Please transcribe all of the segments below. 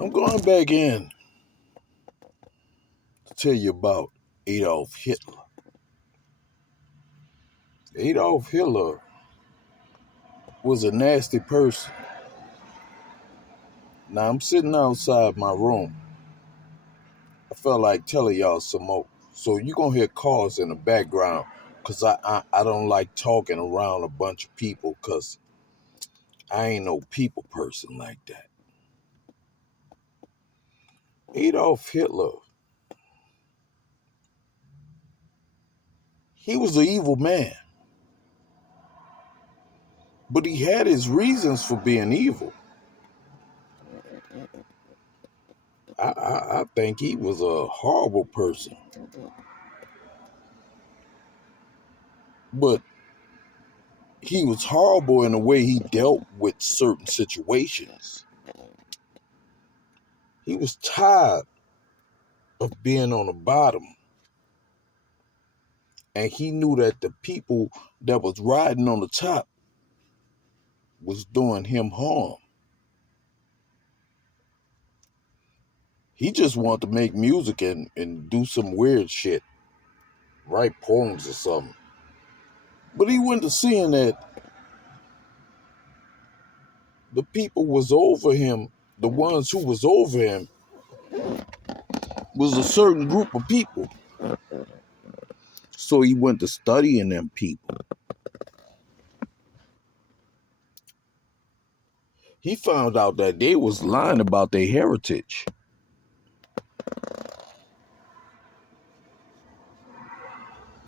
I'm going back in to tell you about Adolf Hitler. Adolf Hitler was a nasty person. Now I'm sitting outside my room. I felt like telling y'all some more. So you're going to hear cars in the background because I don't like talking around a bunch of people because I ain't no people person like that. Adolf Hitler, he was an evil man. But he had his reasons for being evil. I think he was a horrible person. But he was horrible in the way he dealt with certain situations. He was tired of being on the bottom. And he knew that the people that was riding on the top was doing him harm. He just wanted to make music and do some weird shit. Write poems or something. But he went to seeing that the people was over him, the ones who was over him, was a certain group of people. So he went to studying them people. He found out that they was lying about their heritage.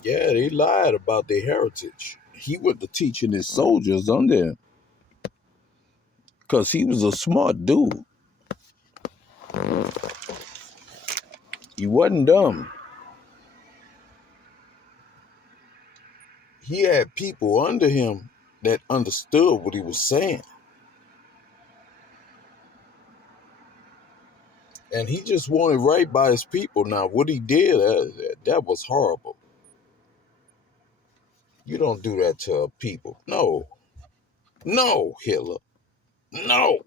Yeah, they lied about their heritage. He went to teaching his soldiers under him because he was a smart dude. He wasn't dumb. He had people under him that understood what he was saying. And he just wanted right by his people. Now, what he did, that was horrible. You don't do that to people. No. No, Hitler. No.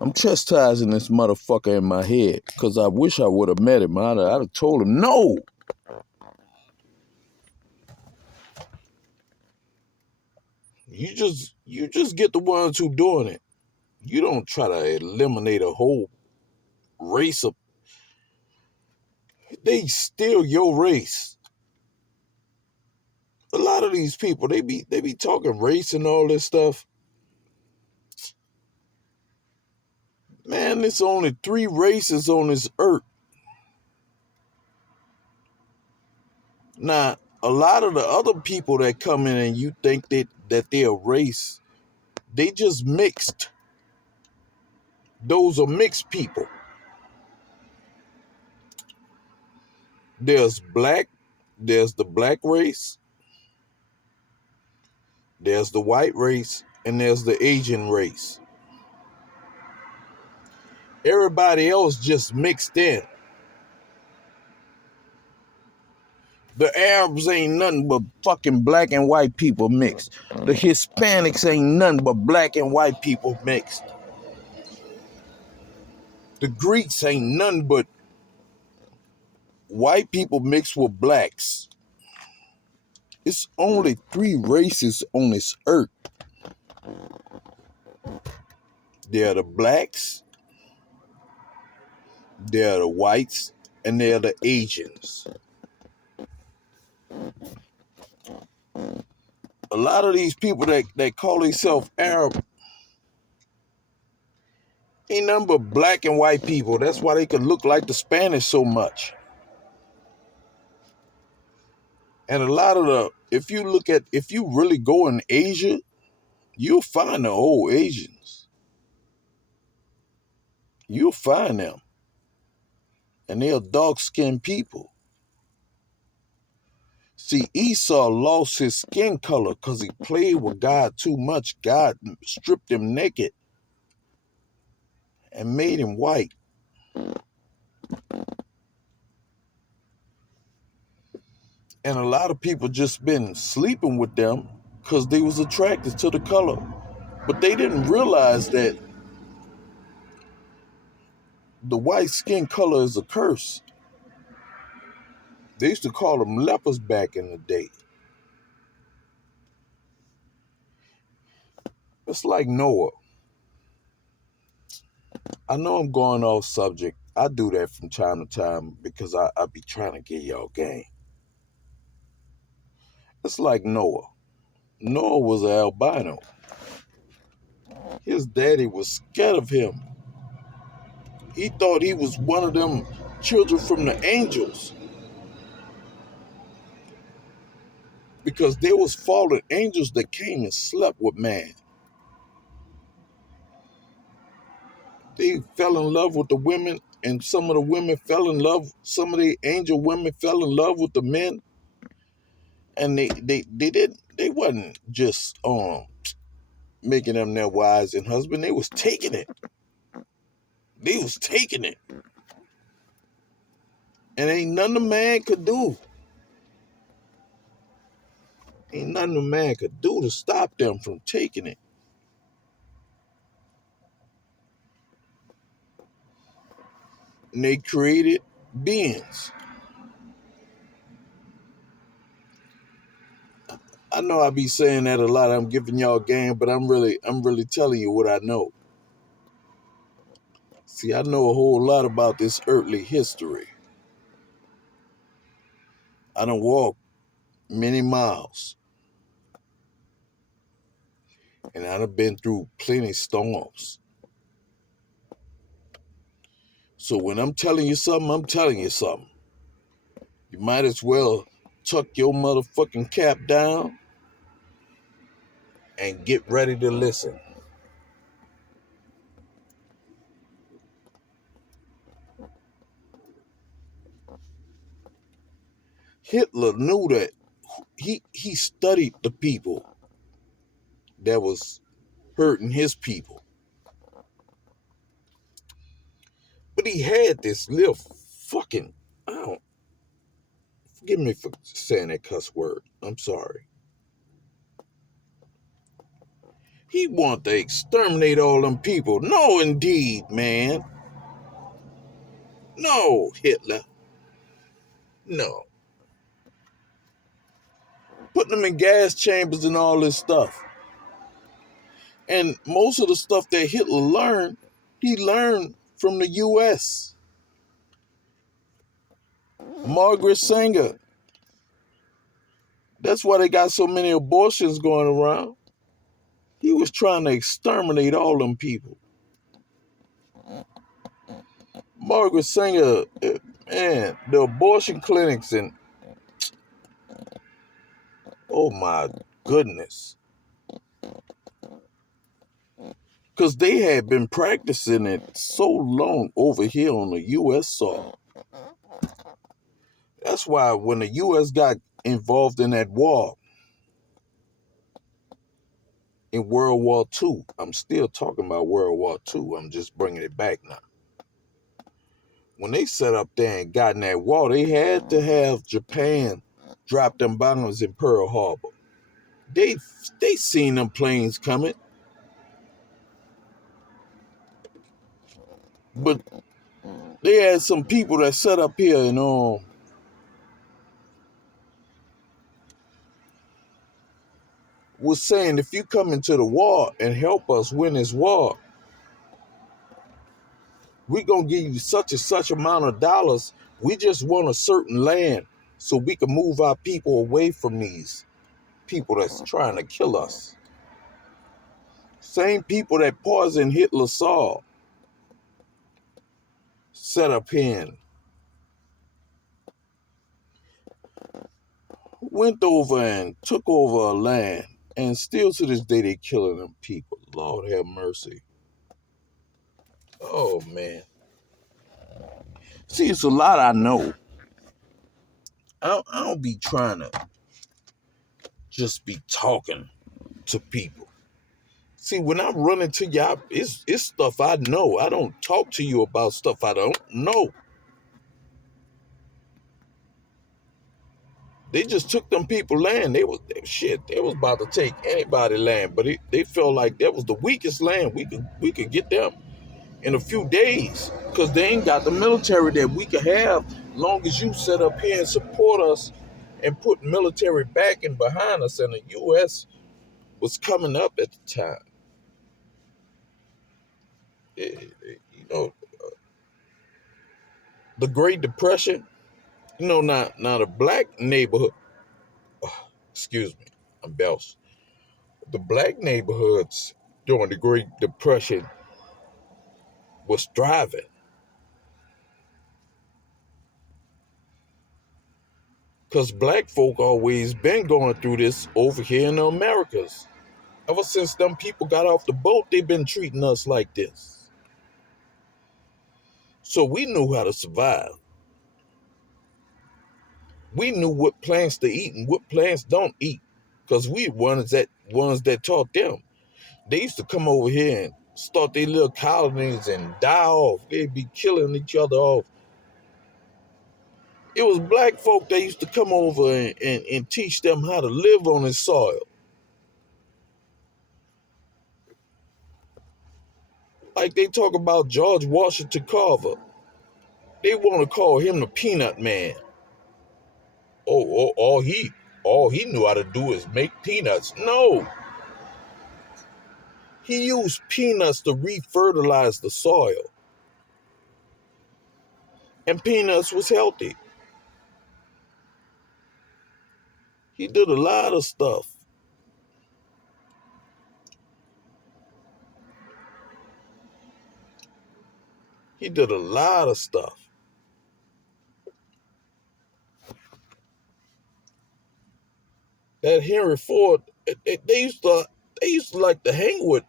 I'm chastising this motherfucker in my head because I wish I would have met him. I'd have told him, no. You just get the ones who doing it. You don't try to eliminate a whole race of. They still your race. A lot of these people, they be talking race and all this stuff. Man, there's only 3 races on this earth. Now, a lot of the other people that come in and you think that they're a race, they just mixed. Those are mixed people. There's the black race, there's the white race, and there's the Asian race. Everybody else just mixed in. The Arabs ain't nothing but fucking black and white people mixed. The Hispanics ain't nothing but black and white people mixed. The Greeks ain't nothing but white people mixed with blacks. It's only 3 races on this earth. They're the blacks, they're the whites, and they're the Asians. A lot of these people that call themselves Arab ain't nothing but black and white people. That's why they could look like the Spanish so much. And a lot of if you really go in Asia, you'll find the old Asians. You'll find them. And they're dark-skinned people. See, Esau lost his skin color because he played with God too much. God stripped him naked and made him white. And a lot of people just been sleeping with them because they was attracted to the color. But they didn't realize that the white skin color is a curse. They used to call them lepers back in the day. It's like Noah. I know I'm going off subject. I do that from time to time because I be trying to get y'all game. It's like Noah. Noah was an albino. His daddy was scared of him. He thought he was one of them children from the angels because there was fallen angels that came and slept with man. They fell in love with the women, and some of the women fell in love. Some of the angel women fell in love with the men, and they wasn't just making them their wives and husband. They was taking it. They was taking it, and ain't nothing a man could do. Ain't nothing a man could do to stop them from taking it. And they created beings. I know I be saying that a lot. I'm giving y'all game, but I'm really telling you what I know. See, I know a whole lot about this earthly history. I done walked many miles, and I done been through plenty storms. So when I'm telling you something, I'm telling you something. You might as well tuck your motherfucking cap down and get ready to listen. Hitler knew that he studied the people that was hurting his people. But he had this little fucking, I don't, forgive me for saying that cuss word. I'm sorry. He wanted to exterminate all them people. No, indeed, man. No, Hitler. No. Putting them in gas chambers and all this stuff. And most of the stuff that Hitler learned, he learned from the U.S. Margaret Sanger. That's why they got so many abortions going around. He was trying to exterminate all them people. Margaret Sanger, man, the abortion clinics and, oh my goodness. Because they had been practicing it so long over here on the U.S. soil. That's why when the U.S. got involved in that war, in World War II, I'm still talking about World War II, I'm just bringing it back now. When they set up there and got in that war, they had to have Japan drop them bombs in Pearl Harbor. They seen them planes coming. But they had some people that set up here and was saying, if you come into the war and help us win this war, we're going to give you such and such amount of dollars. We just want a certain land so we can move our people away from these people that's trying to kill us. Same people that poisoned Hitler saw set up here and went over and took over a land. And still to this day, they killing them people. Lord have mercy. Oh, man. See, it's a lot I know. I don't be trying to just be talking to people. See, when I run into y'all, it's stuff I know. I don't talk to you about stuff I don't know. They just took them people land. They was about to take anybody land, but they felt like that was the weakest land we could get them in a few days, because they ain't got the military that we could have. Long as you set up here and support us and put military backing behind us, and the U.S. was coming up at the time. You know, the Great Depression. You know, not a black neighborhood. Excuse me, I'm belched. The black neighborhoods during the Great Depression was thriving, because black folk always been going through this over here in the Americas. Ever since them people got off the boat, they've been treating us like this. So we knew how to survive. We knew what plants to eat and what plants don't eat, because we ones that taught them. They used to come over here and start their little colonies and die off. They'd be killing each other off. It was black folk that used to come over and teach them how to live on this soil. Like they talk about George Washington Carver. They want to call him the peanut man. All he knew how to do is make peanuts. No. He used peanuts to refertilize the soil. And peanuts was healthy. He did a lot of stuff. He did a lot of stuff. That Henry Ford, they used to like to hang with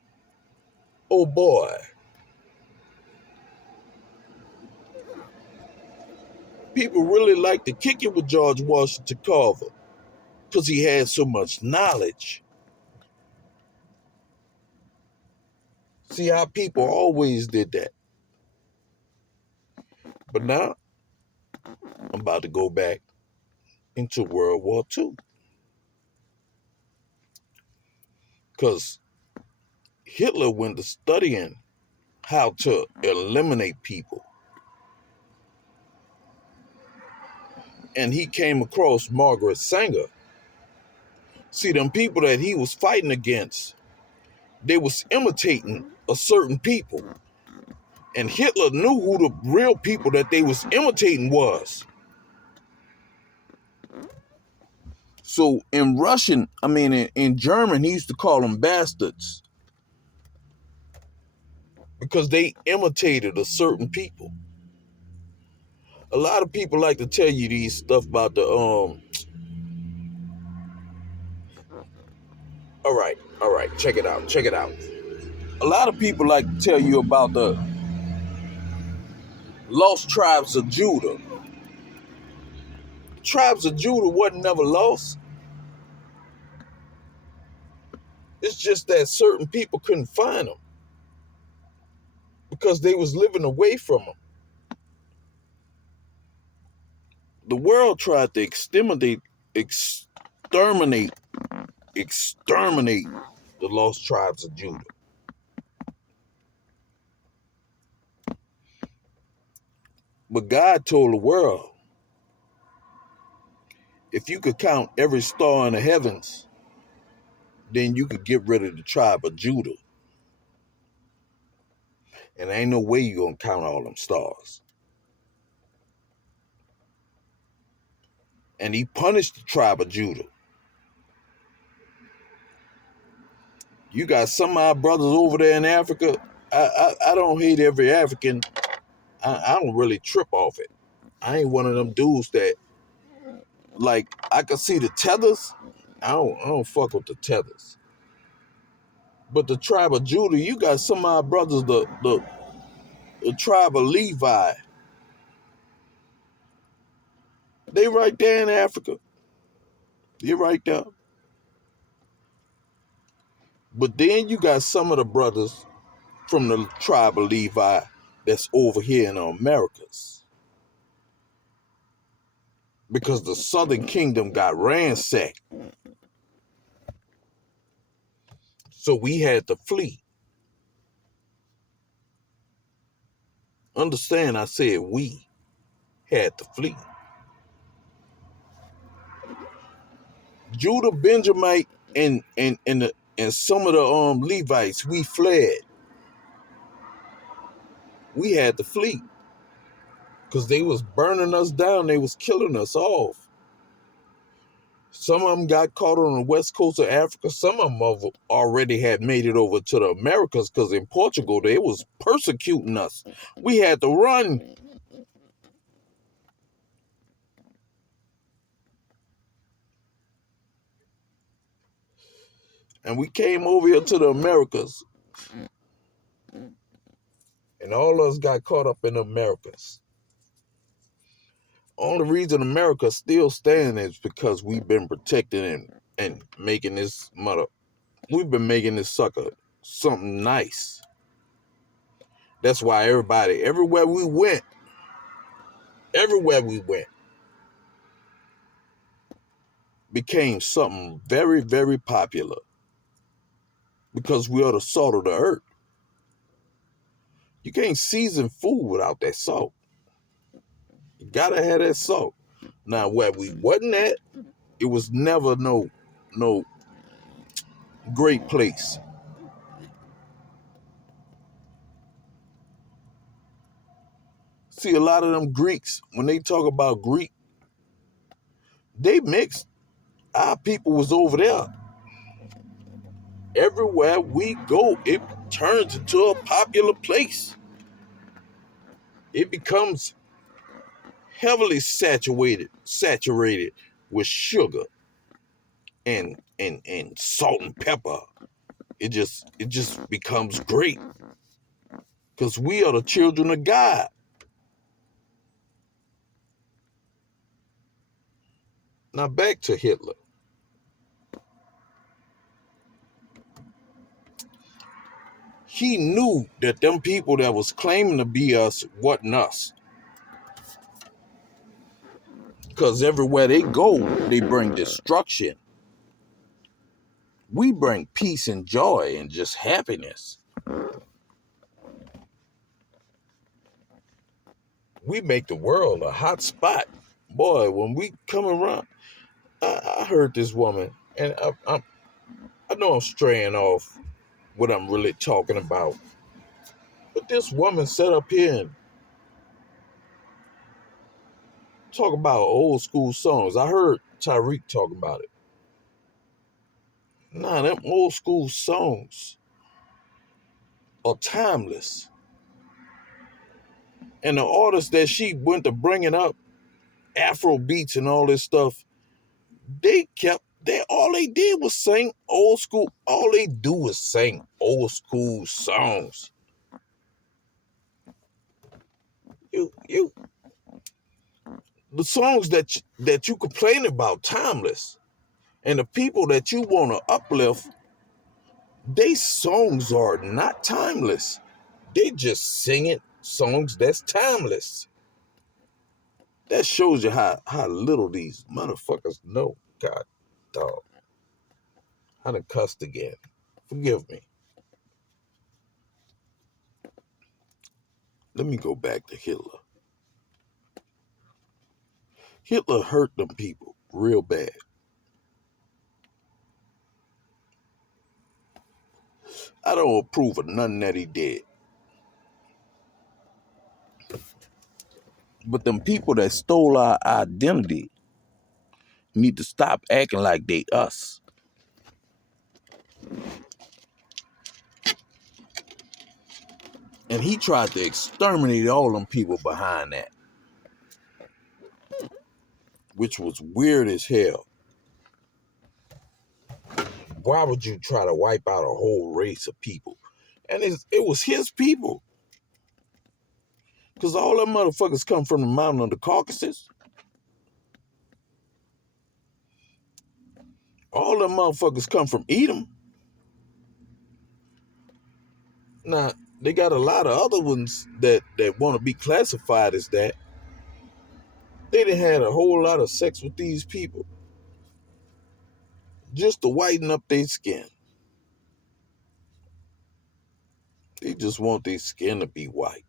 old boy. People really like to kick it with George Washington Carver because he had so much knowledge. See how people always did that. But now I'm about to go back into World War II, because Hitler went to studying how to eliminate people. And he came across Margaret Sanger. See, them people that he was fighting against, they was imitating a certain people. And Hitler knew who the real people that they was imitating was. So in German, he used to call them bastards, because they imitated a certain people. A lot of people like to tell you these stuff about the all right, check it out. A lot of people like to tell you about the lost tribes of Judah. Tribes of Judah wasn't never lost. It's just that certain people couldn't find them because they was living away from them. The world tried to exterminate the lost tribes of Judah. But God told the world, if you could count every star in the heavens, then you could get rid of the tribe of Judah. And there ain't no way you're going to count all them stars. And he punished the tribe of Judah. You got some of our brothers over there in Africa. I don't hate every African. I don't really trip off it. I ain't one of them dudes that, like, I can see the tethers. I don't fuck with the tethers. But the tribe of Judah, you got some of our brothers, the tribe of Levi. They right there in Africa. They're right there. But then you got some of the brothers from the tribe of Levi that's over here in the Americas. because the Southern Kingdom got ransacked. So we had to flee. Understand, I said we had to flee. Judah, Benjamite, and some of the Levites, we fled. We had to flee because they was burning us down. They was killing us off. Some of them got caught on the west coast of Africa. Some of them already had made it over to the Americas because in Portugal they was persecuting us. We had to run. And we came over here to the Americas. And all of us got caught up in the Americas. Only reason America still standing is because we've been protecting and making this we've been making this sucker something nice. That's why everywhere we went, became something very, very popular because we are the salt of the earth. You can't season food without that salt. You gotta have that salt. Now, where we wasn't at, it was never no great place. See, a lot of them Greeks, when they talk about Greek, they mixed. Our people was over there. Everywhere we go, it turns into a popular place. It becomes heavily saturated with sugar and salt and pepper. It just becomes great because we are the children of God. Now back to Hitler. He knew that them people that was claiming to be us wasn't us. Because everywhere they go, they bring destruction. We bring peace and joy and just happiness. We make the world a hot spot. Boy, when we come around, I heard this woman, and I know I'm straying off what I'm really talking about. But this woman sat up here and talk about old school songs. I heard Tyreek talk about it. Nah, them old school songs are timeless. And the artists that she went to bringing up, Afro beats and all this stuff, all they did was sing old school. All they do is sing old school songs. You the songs that you complain about, timeless. And the people that you want to uplift, they songs are not timeless. They just singing songs that's timeless. That shows you how little these motherfuckers know. God, dog. I done cussed again. Forgive me. Let me go back to Hitler. Hitler hurt them people real bad. I don't approve of nothing that he did. But them people that stole our identity need to stop acting like they us. And he tried to exterminate all them people behind that, which was weird as hell. Why would you try to wipe out a whole race of people? And it was his people. Because all them motherfuckers come from the mountain of the Caucasus. All them motherfuckers come from Edom. Now, they got a lot of other ones that want to be classified as that. They done had a whole lot of sex with these people just to whiten up their skin. They just want their skin to be white.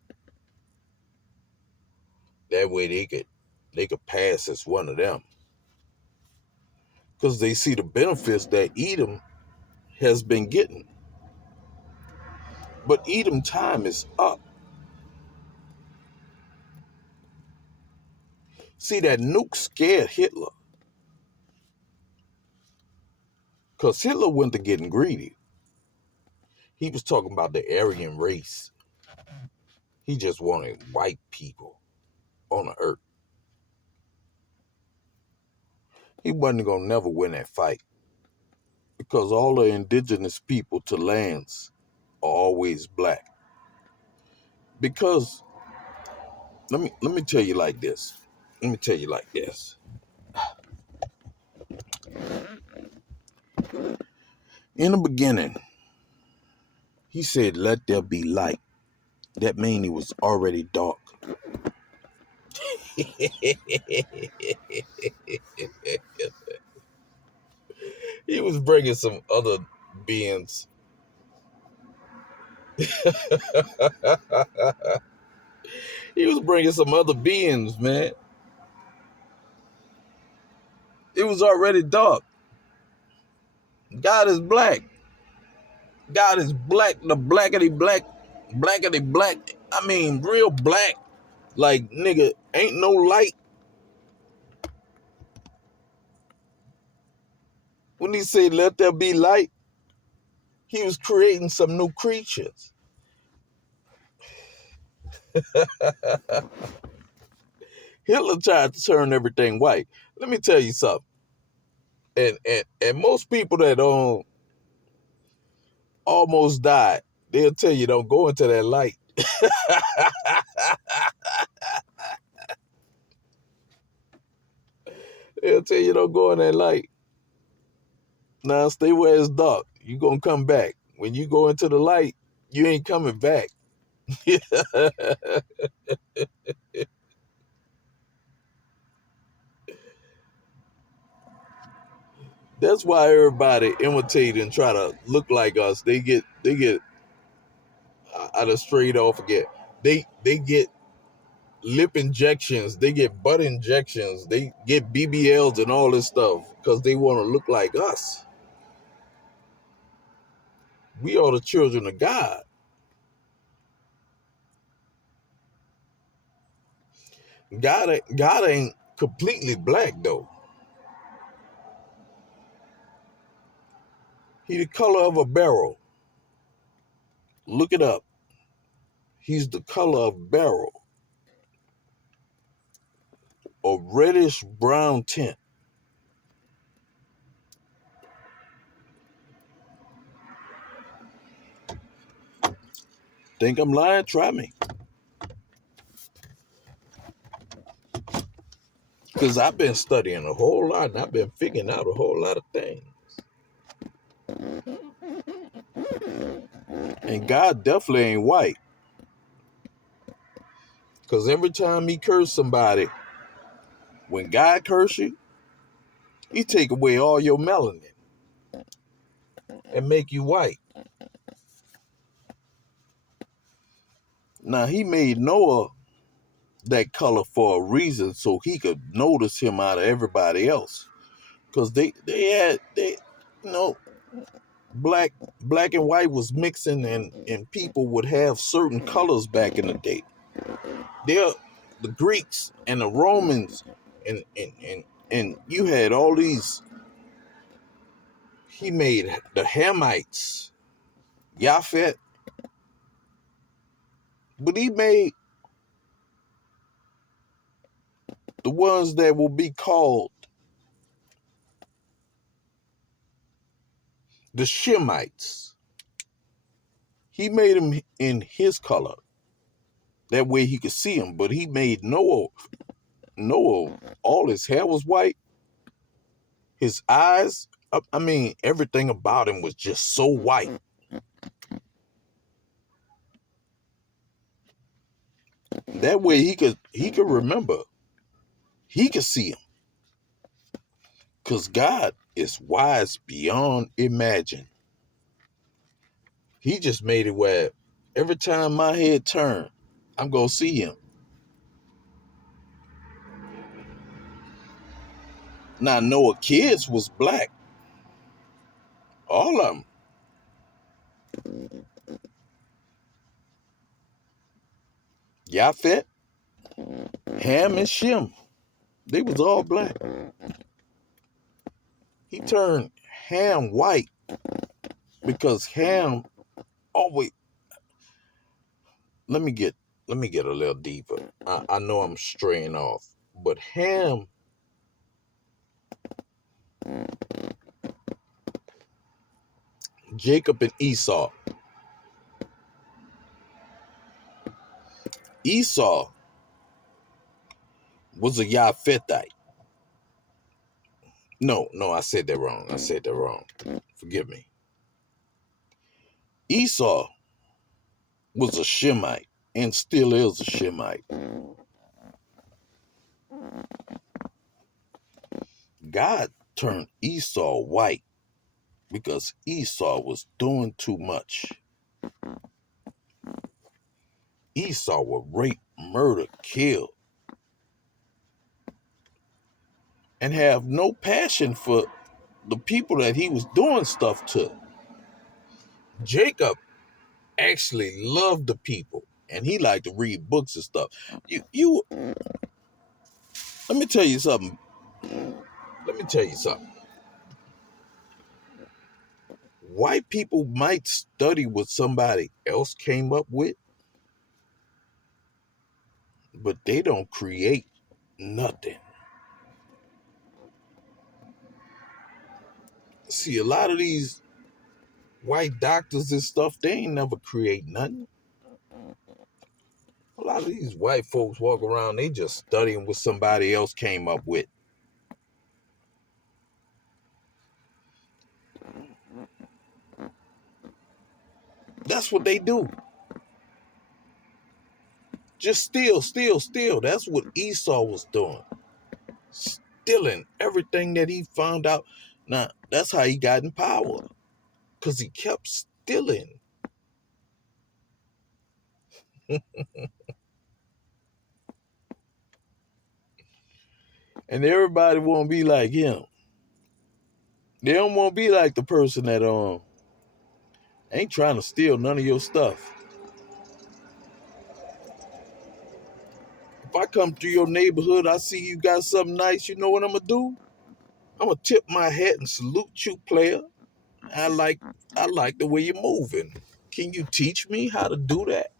That way they could pass as one of them. Because they see the benefits that Edom has been getting. But Edom time is up. See, that nuke scared Hitler. Because Hitler went to getting greedy. He was talking about the Aryan race. He just wanted white people on the earth. He wasn't going to never win that fight. Because all the indigenous people to lands are always black. Because, let me tell you like this. Let me tell you like this. In the beginning, he said, let there be light. That means it was already dark. He was bringing some other beings. He was bringing some other beings, man. It was already dark. God is black. God is black, the blackety black, blackety black. I mean, real black. Like, nigga, ain't no light. When he said, let there be light, he was creating some new creatures. Hitler tried to turn everything white. Let me tell you something. And most people that almost died, they'll tell you don't go into that light. They'll tell you don't go in that light. Now stay where it's dark. You gonna come back. When you go into the light, you ain't coming back. That's why everybody imitate and try to look like us. They get out of straight off again. They get lip injections, they get butt injections, they get BBLs and all this stuff because they want to look like us. We are the children of God. God ain't completely black though. He the color of a barrel. Look it up. He's the color of barrel. A reddish brown tint. Think I'm lying? Try me. Because I've been studying a whole lot and I've been figuring out a whole lot of things. And God definitely ain't white. Because every time he curse somebody, when God curse you, he take away all your melanin and make you white. Now, he made Noah that color for a reason so he could notice him out of everybody else. Because they you know, black and white was mixing and people would have certain colors back in the day. They're the Greeks and the Romans and you had all these. He made the Hamites, Japhet, but he made the ones that will be called the Shemites. He made them in his color. That way he could see them. But he made Noah, all his hair was white. His eyes, I mean, everything about him was just so white. That way he could remember. He can see him because God is wise beyond imagine. He just made it where every time my head turn, I'm going to see him. Now, Noah kids was black. All of them. Yafet, Ham, and Shem. They was all black. He turned Ham white because Ham always. Let me get a little deeper. I know I'm straying off, but Ham, Jacob, and Esau. Esau was a Yafetite. No, I said that wrong. Forgive me. Esau was a Shemite and still is a Shemite. God turned Esau white because Esau was doing too much. Esau would rape, murder, kill, and have no passion for the people that he was doing stuff to. Jacob actually loved the people, and he liked to read books and stuff. You. Let me tell you something. White people might study what somebody else came up with, but they don't create nothing. See, a lot of these white doctors and stuff, they ain't never create nothing. A lot of these white folks walk around, they just studying what somebody else came up with. That's what they do. Just steal. That's what Esau was doing. Stealing everything that he found out. Now, that's how he got in power. Because he kept stealing. And everybody want to be like him. They don't want to be like the person that ain't trying to steal none of your stuff. If I come to your neighborhood, I see you got something nice, you know what I'm going to do? I'm going to tip my hat and salute you, player. I like the way you're moving. Can you teach me how to do that?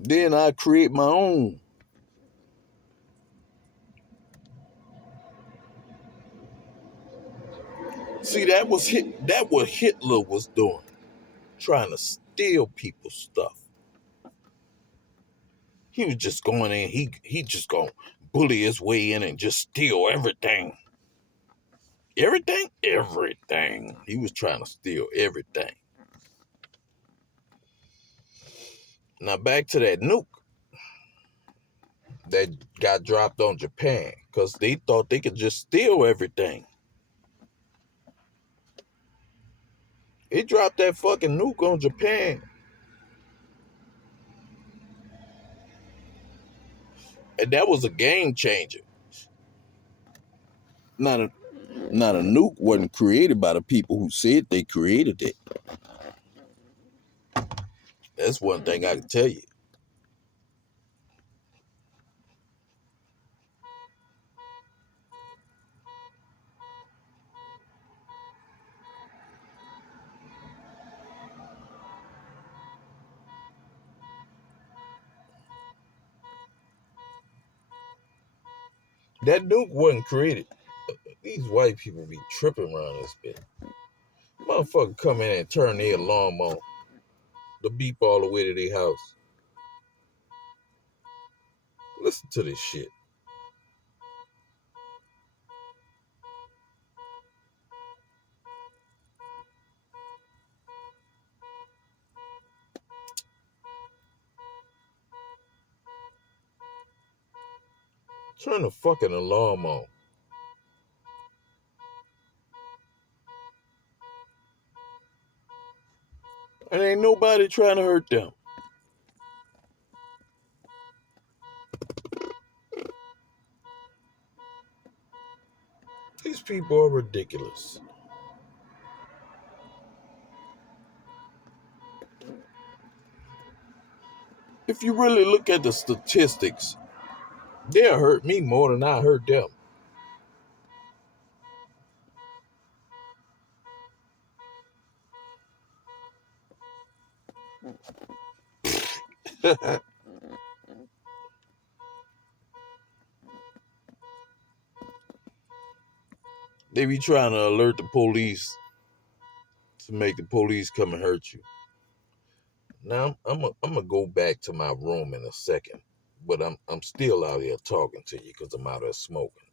Then I create my own. See, that what Hitler was doing, trying to steal people's stuff. He was just going in, he just gonna bully his way in and just steal everything. Everything. He was trying to steal everything. Now back to that nuke that got dropped on Japan because they thought they could just steal everything. It dropped that fucking nuke on Japan, and that was a game changer. Not a nuke wasn't created by the people who said they created it. That's one thing I can tell you. That nuke wasn't created. These white people be tripping around this bit. Motherfucker come in and turn their alarm on. The beep all the way to their house. Listen to this shit. Turn the fucking alarm on. And ain't nobody trying to hurt them. These people are ridiculous. If you really look at the statistics, they'll hurt me more than I hurt them. They be trying to alert the police to make the police come and hurt you. Now I'm gonna go back to my room in a second, but I'm still out here talking to you because I'm out there smoking.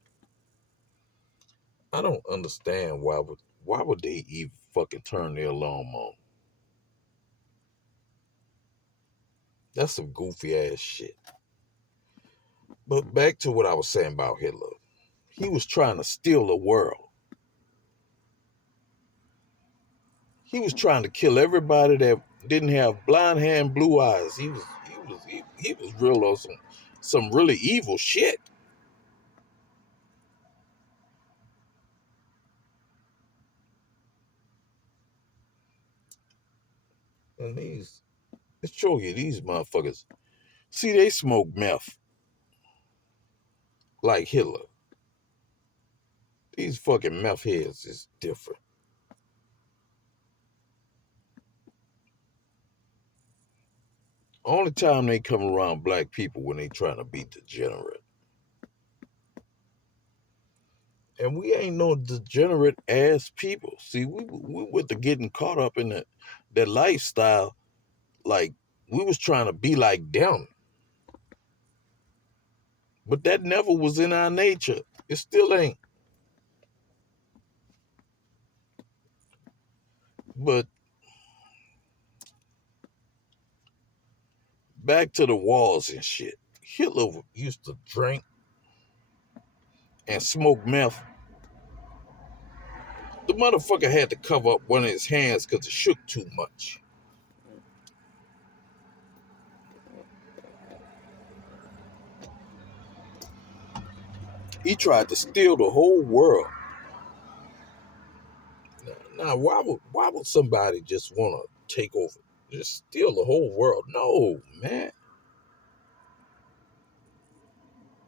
I don't understand why would they even fucking turn their alarm on? That's some goofy ass shit. But back to what I was saying about Hitler. He was trying to steal the world. He was trying to kill everybody that didn't have blonde hair and blue eyes. He was real on some really evil shit. And let's show you these motherfuckers. See, they smoke meth like Hitler. These fucking meth heads is different. Only time they come around black people when they trying to be degenerate. And we ain't no degenerate ass people. See, we with the getting caught up in that lifestyle, like we was trying to be like them. But that never was in our nature. It still ain't. But back to the walls and shit. Hitler used to drink and smoke meth. The motherfucker had to cover up one of his hands because it shook too much. He tried to steal the whole world. Now, why would somebody just want to take over, just steal the whole world? No, man.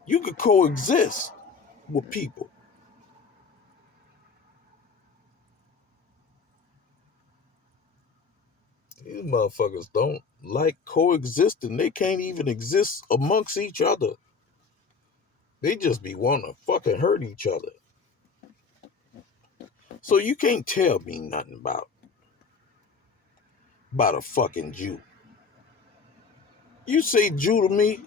You could coexist with people. These motherfuckers don't like coexisting. They can't even exist amongst each other. They just be wanting to fucking hurt each other. So you can't tell me nothing about a fucking Jew. You say Jew to me,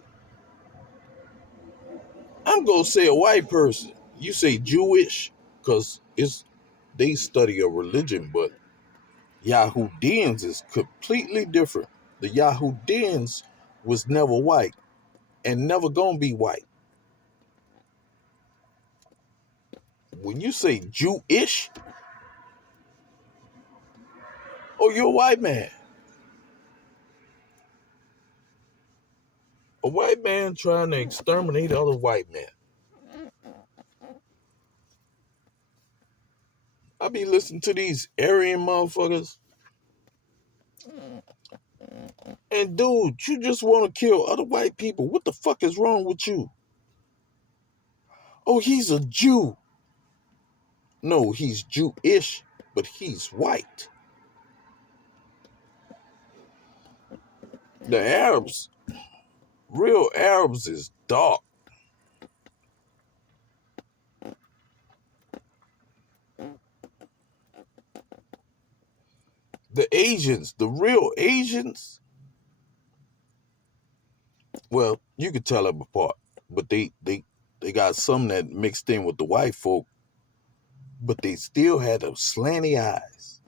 I'm gonna say a white person. You say Jewish, cause they study a religion, but Yahudians is completely different. The Yahudians was never white and never gonna be white. When you say Jewish, oh, you're a white man. A white man trying to exterminate other white men. I be listening to these Aryan motherfuckers. And dude, you just want to kill other white people. What the fuck is wrong with you? Oh, he's a Jew. No, he's Jewish, but he's white. The Arabs, real Arabs is dark. The Asians, the real Asians, well, you could tell them apart. But they got some that mixed in with the white folk, but they still had those slanty eyes.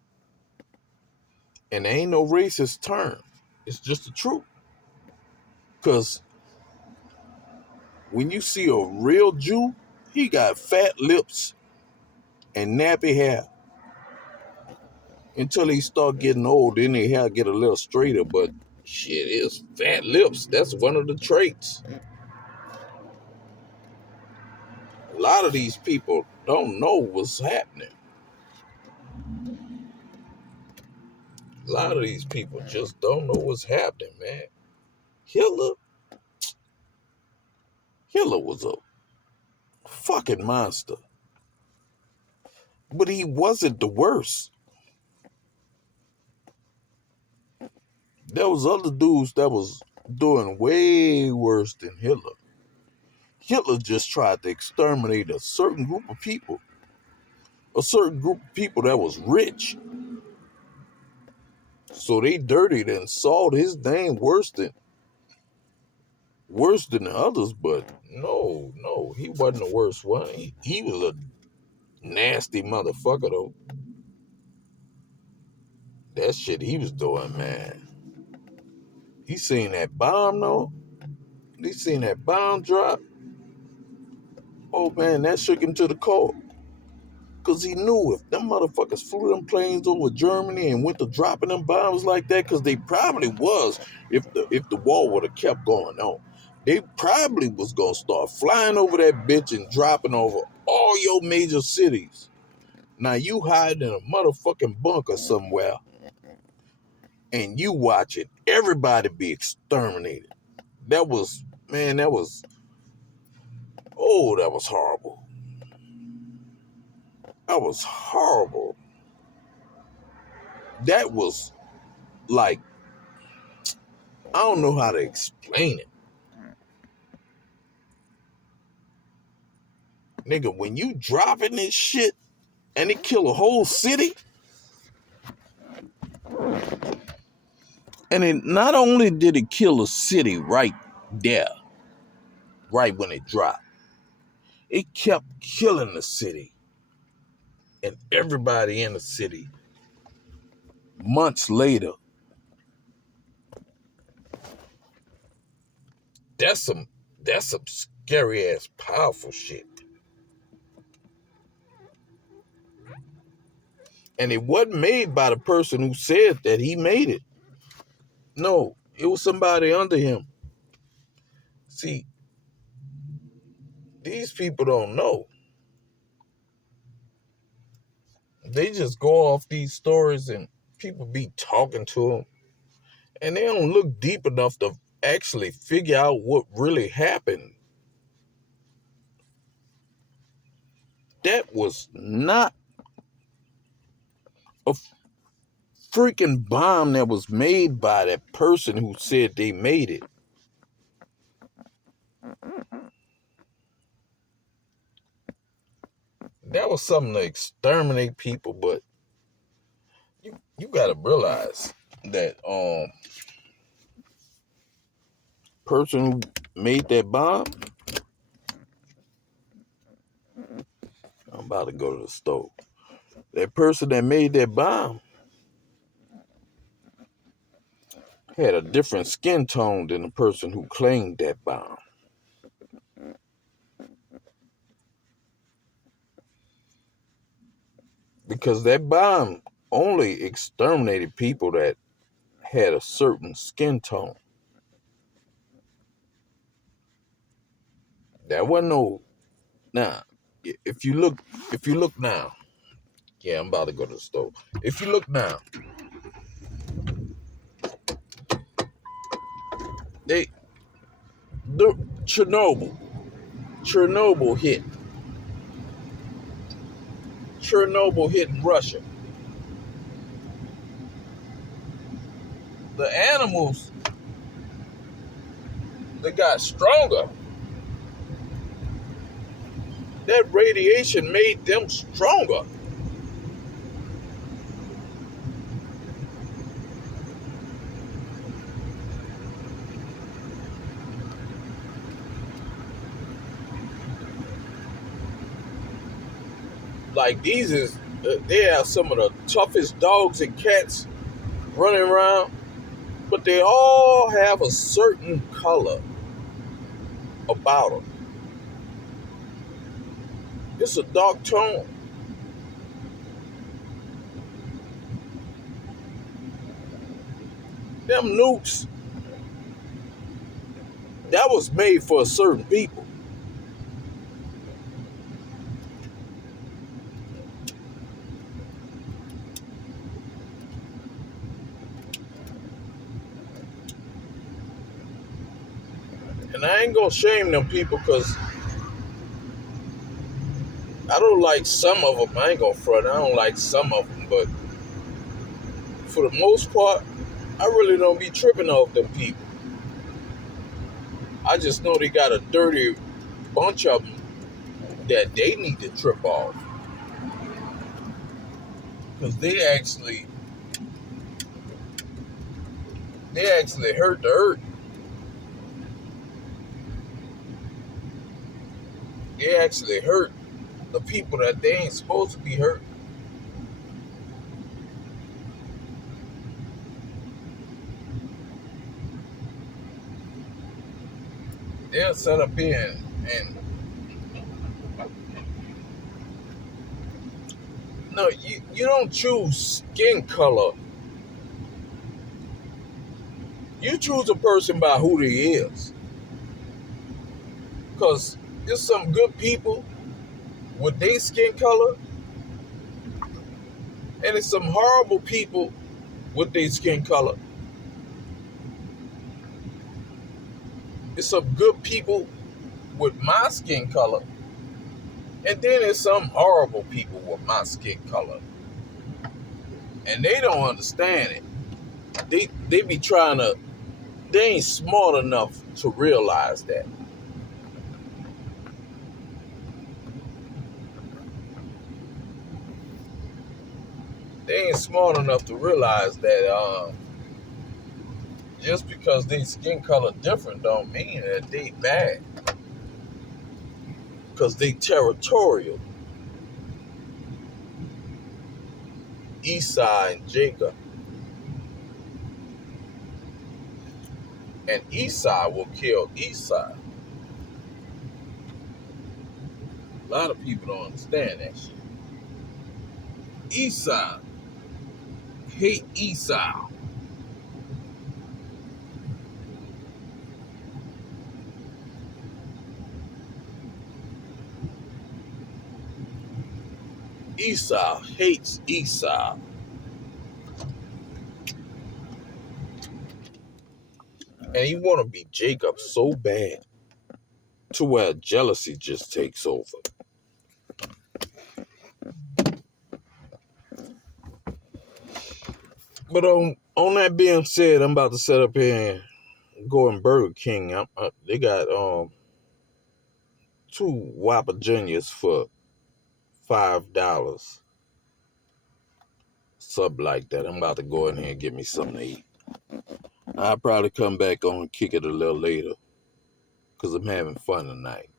And there ain't no racist term. It's just the truth. Because When you see a real Jew, he got fat lips and nappy hair. Until he start getting old, then their hair get a little straighter. But shit, it's fat lips. That's one of the traits. A lot of these people don't know what's happening. A lot of these people just don't know what's happening, man. Hitler was a fucking monster. But he wasn't the worst. There was other dudes that was doing way worse than Hitler. Hitler just tried to exterminate a certain group of people. A certain group of people that was rich. So they dirtied and sawed his name worse than the others, but no, he wasn't the worst one. He was a nasty motherfucker though. That shit he was doing, man. He seen that bomb though. He seen that bomb drop. Oh man, that shook him to the core. Cause he knew if them motherfuckers flew them planes over Germany and went to dropping them bombs like that, cause they probably was, if the war would have kept going on, they probably was gonna start flying over that bitch and dropping over all your major cities. Now you hiding in a motherfucking bunker somewhere, and you watching everybody be exterminated. That was that was horrible. That was horrible. That was like, I don't know how to explain it. Nigga, when you dropping this shit and it kill a whole city, and it not only did it kill a city right there, right when it dropped, it kept killing the city and everybody in the city months later. That's some scary ass powerful shit. And it wasn't made by the person who said that he made it. No, it was somebody under him. See, these people don't know. They just go off these stories and people be talking to them. And they don't look deep enough to actually figure out what really happened. That was not a freaking bomb that was made by that person who said they made it. That was something to exterminate people, but you gotta realize that person who made that bomb, I'm about to go to the stove. That person that made that bomb had a different skin tone than the person who claimed that bomb. Because that bomb only exterminated people that had a certain skin tone. That wasn't no. Now, if you look now, yeah, I'm about to go to the stove. If you look now, the Chernobyl hit. Chernobyl hit in Russia. The animals, they got stronger. That radiation made them stronger. Like they have some of the toughest dogs and cats running around, but they all have a certain color about them. It's a dark tone. Them nukes, that was made for certain people. And I ain't gonna shame them people because I don't like some of them. I ain't gonna front. I don't like some of them, but for the most part, I really don't be tripping off them people. I just know they got a dirty bunch of them that they need to trip off because they actually hurt the earth. They actually hurt the people that they ain't supposed to be hurt. They'll set up here and no, you don't choose skin color. You choose a person by who they is. Because there's some good people with their skin color, and there's some horrible people with their skin color. There's some good people with my skin color, and then there's some horrible people with my skin color. And they don't understand it. They be trying to, they ain't smart enough to realize that. They ain't smart enough to realize that just because they skin color different don't mean that they bad. Because they territorial. Esau and Jacob. And Esau will kill Esau. A lot of people don't understand that shit. Esau hate Esau. Esau hates Esau. And he want to be Jacob so bad to where jealousy just takes over. But on that being said, I'm about to set up here and go in Burger King. They got two Whopper Juniors for $5. Something like that. I'm about to go in here and get me something to eat. I'll probably come back on and kick it a little later because I'm having fun tonight.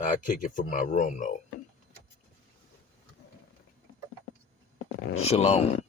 I'll kick it from my room though. Shalom.